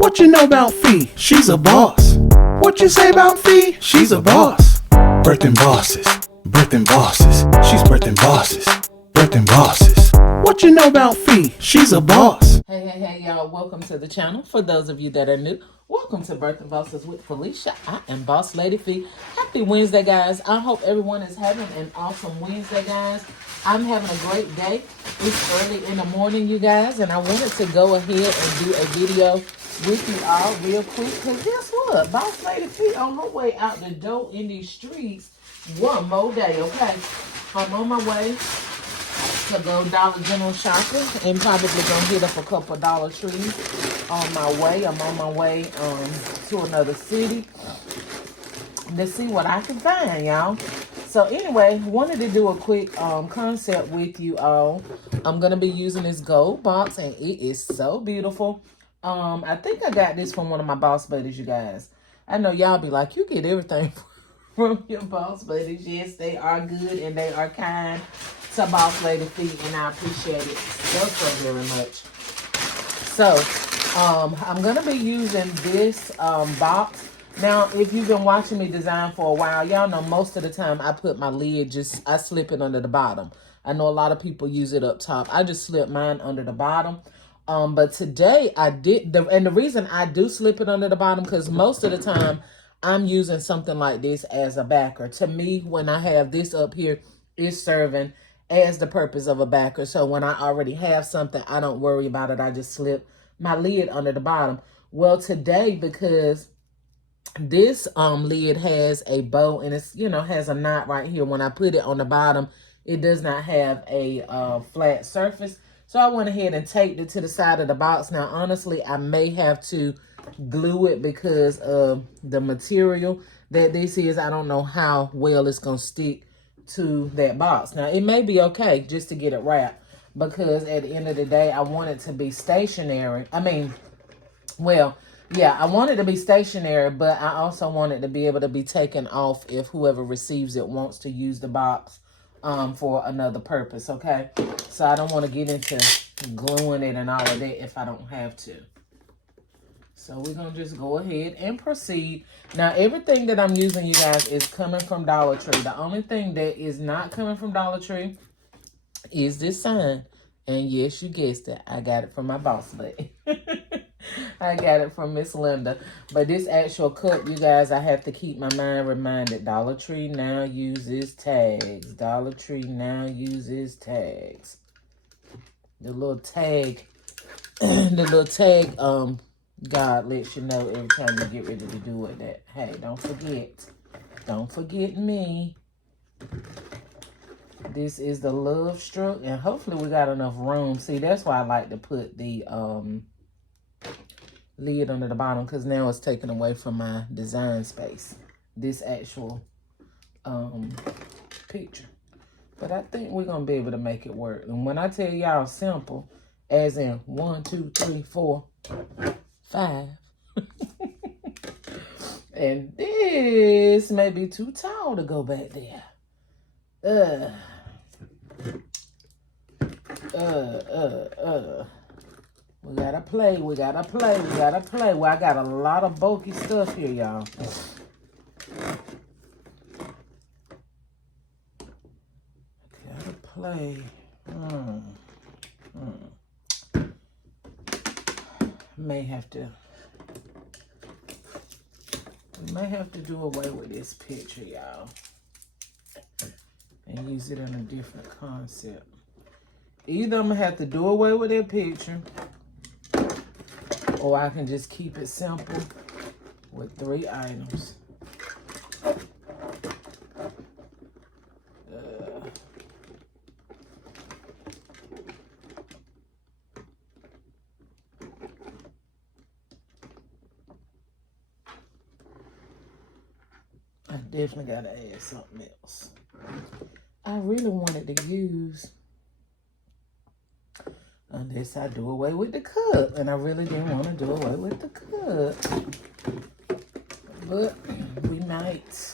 What you know about Fee? She's a boss. What you say about Fee? She's a boss. Birthing bosses, birthing bosses. She's birthing bosses, birthing bosses. What you know about Fee? She's a boss. Hey, y'all. Welcome to the channel. For those of you that are new, welcome to Birthing Bosses with Felicia. I am Boss Lady Fee. Happy Wednesday, guys. I hope everyone is having an awesome Wednesday, guys. I'm having a great day. It's early in the morning, you guys, and I wanted to go ahead and do a video with you all real quick, because guess what? Boss Lady Fee on her way out the door in these streets one more day, okay? I'm on my way to go Dollar General shopping and probably gonna hit up a couple Dollar Trees on my way. I'm on my way to another city to see what I can find, y'all. So anyway, wanted to do a quick concept with you all. I'm gonna be using this gold box, and it is so beautiful. I think I got this from one of my boss buddies, you guys. I know y'all be like, you get everything from your boss buddies. Yes, they are good and they are kind to Boss Lady Fee, and I appreciate it so very much. So I'm gonna be using this box. Now, if you've been watching me design for a while, y'all know most of the time I put my lid, I slip it under the bottom. I know a lot of people use it up top. I just slip mine under the bottom. But today I did, and the reason I do slip it under the bottom, because most of the time I'm using something like this as a backer. To me, when I have this up here, it's serving as the purpose of a backer. So when I already have something, I don't worry about it. I just slip my lid under the bottom. Well, today, because this lid has a bow and it's, has a knot right here. When I put it on the bottom, it does not have a flat surface. So I went ahead and taped it to the side of the box. Now, honestly, I may have to glue it because of the material that this is. I don't know how well it's going to stick to that box. Now, it may be okay just to get it wrapped, because at the end of the day, I want it to be stationary. I want it to be stationary, but I also want it to be able to be taken off if whoever receives it wants to use the box for another purpose, okay? So I don't want to get into gluing it and all of that if I don't have to. So we're going to just go ahead and proceed. Now, everything that I'm using, you guys, is coming from Dollar Tree. The only thing that is not coming from Dollar Tree is this sign. And yes, you guessed it. I got it from my boss lady. I got it from Miss Linda. But this actual cup, you guys, I have to keep my mind reminded. Dollar Tree now uses tags. Dollar Tree now uses tags. The little tag, God lets you know every time you get ready to do it that, hey, don't forget me. This is the love struck, and hopefully we got enough room. See, that's why I like to put the lid under the bottom, because now it's taken away from my design space, this actual picture. But I think we're going to be able to make it work. And when I tell y'all simple, as in 1, 2, 3, 4, 5. And this may be too tall to go back there. We gotta play. Well, I got a lot of bulky stuff here, y'all. Gotta play. May have to do away with this picture, y'all, and use it in a different concept. Either I'm gonna have to do away with that picture, or I can just keep it simple with 3 items. I definitely gotta add something else. I really wanted to use, unless I do away with the cup, and I really didn't want to do away with the cup. But we might.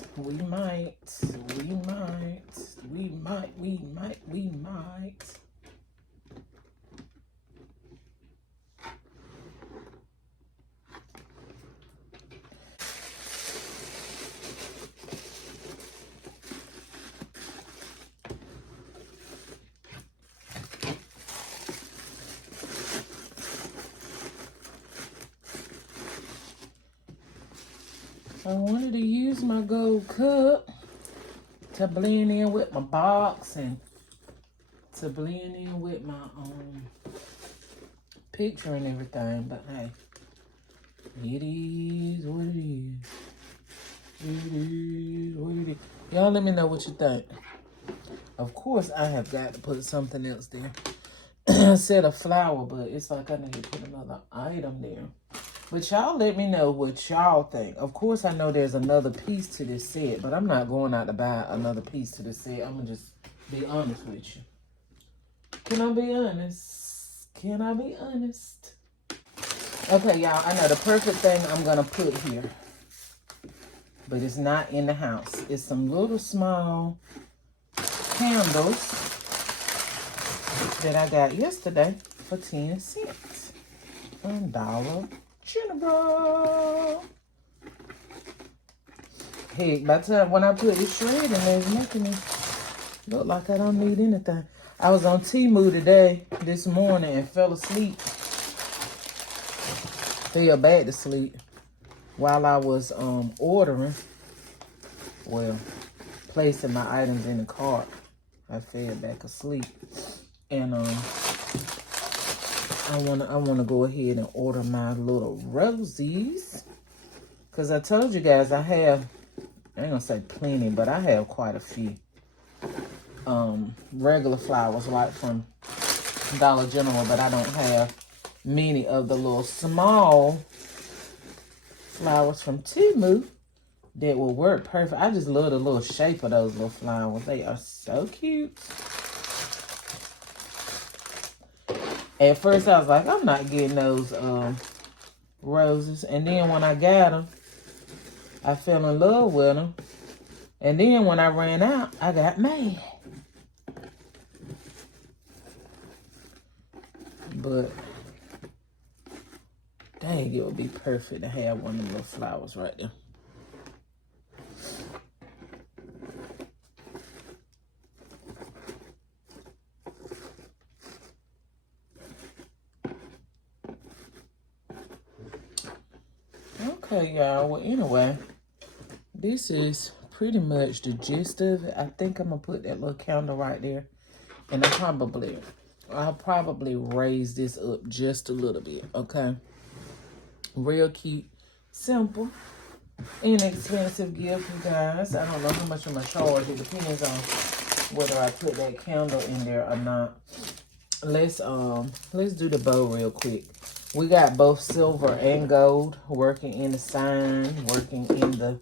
I wanted to use my gold cup to blend in with my box and to blend in with my picture and everything, but hey, it is what it is. It is what it is. Y'all let me know what you think. Of course, I have got to put something else there. I said a flower, but it's like I need to put another item there. But y'all let me know what y'all think. Of course, I know there's another piece to this set, but I'm not going out to buy another piece to this set. I'm going to just be honest with you. Can I be honest? Can I be honest? Okay, y'all, I know the perfect thing I'm going to put here. But it's not in the house. It's some little small candles that I got yesterday for 10 cents from Dollar General. Heck, by the time when I put it shredding, it's making me look like I don't need anything. I was on Temu today, this morning, and fell asleep. Fell back to sleep while I was ordering. Well, placing my items in the cart. I fell back asleep. And I wanna go ahead and order my little rosies. Cause I told you guys I ain't gonna say plenty, but I have quite a few regular flowers like from Dollar General, but I don't have many of the little small flowers from Temu that will work perfect. I just love the little shape of those little flowers. They are so cute. At first, I was like, I'm not getting those roses. And then when I got them, I fell in love with them. And then when I ran out, I got mad. But, dang, it would be perfect to have one of them little flowers right there. Okay, y'all. Well, anyway, this is pretty much the gist of it. I think I'm going to put that little candle right there. And I'll probably raise this up just a little bit, okay? Real cute, simple, inexpensive gift, you guys. I don't know how much I'm going to charge. It depends on whether I put that candle in there or not. Let's do the bow real quick. We got both silver and gold working in the sign, working in the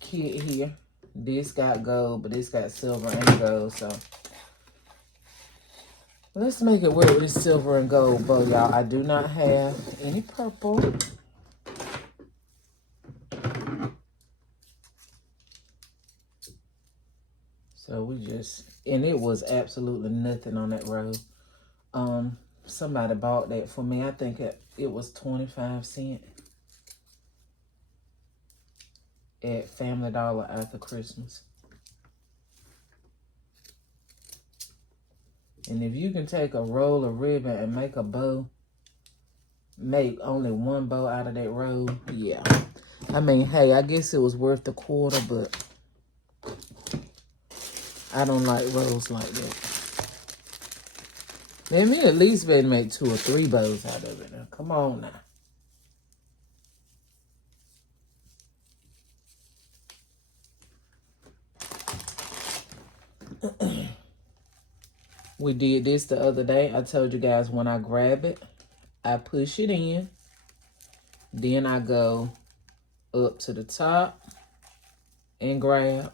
kit here. This got gold, but this got silver and gold, so let's make it work with this silver and gold bow, y'all. I do not have any purple. So we just, and it was absolutely nothing on that row. Somebody bought that for me. I think it was 25 cents at Family Dollar after Christmas. And if you can take a roll of ribbon and make a bow, make only one bow out of that roll, yeah. I mean, hey, I guess it was worth the quarter, but I don't like rolls like that. Let me at least better make 2 or 3 bows out of it now. Come on now. We did this the other day. I told you guys when I grab it, I push it in. Then I go up to the top and grab.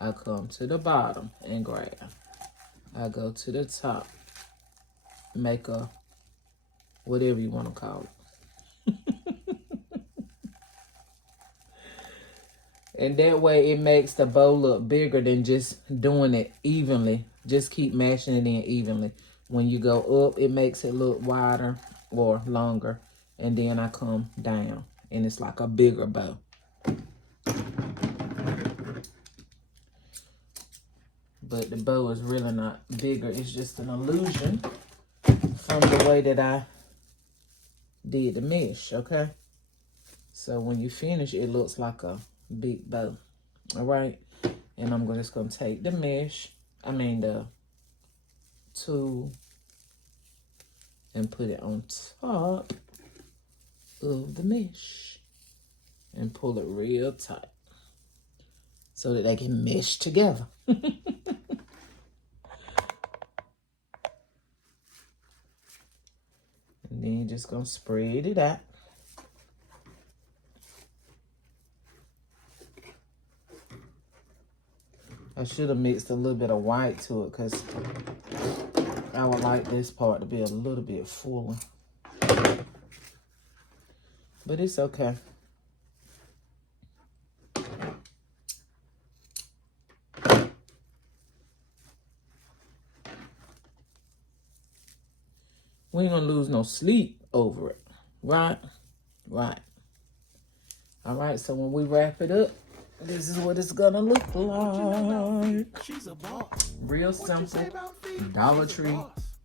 I come to the bottom and grab. I go to the top, make a, whatever you want to call it. And that way it makes the bow look bigger than just doing it evenly. Just keep mashing it in evenly. When you go up, it makes it look wider or longer. And then I come down and it's like a bigger bow. But the bow is really not bigger. It's just an illusion from the way that I did the mesh, okay? So when you finish, it looks like a big bow. All right. And I'm just going to take the the tool, and put it on top of the mesh and pull it real tight so that they can mesh together. And then you're just going to spread it out. I should have mixed a little bit of white to it because I would like this part to be a little bit fuller. But it's okay. We ain't gonna lose no sleep over it. Right? Right. All right, so when we wrap it up, this is what it's gonna look like. She's a boss. Real simple Dollar Tree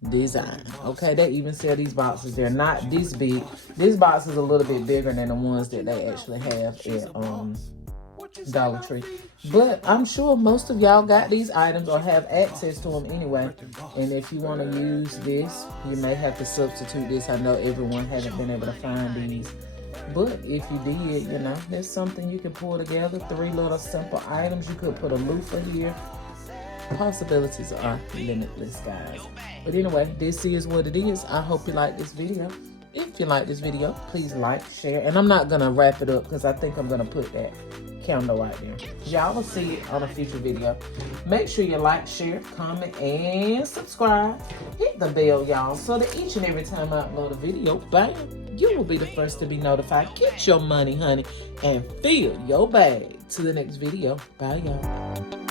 design. Okay, they even sell these boxes. They're not this big. This box is a little bit bigger than the ones that they actually have at Dollar Tree. But I'm sure most of y'all got these items or have access to them anyway. And if you want to use this, you may have to substitute this. I know everyone hasn't been able to find these. But if you did, you know, there's something you can pull together. 3 little simple items. You could put a loofah here. Possibilities are limitless, guys. But anyway, this is what it is. I hope you like this video. If you like this video, please like, share. And I'm not going to wrap it up because I think I'm going to put that candle right there. Y'all will see it on a future video. Make sure you like, share, comment, and subscribe. Hit the bell, y'all, so that each and every time I upload a video, bam, you will be the first to be notified. Get your money, honey, and fill your bag. To the next video. Bye, y'all.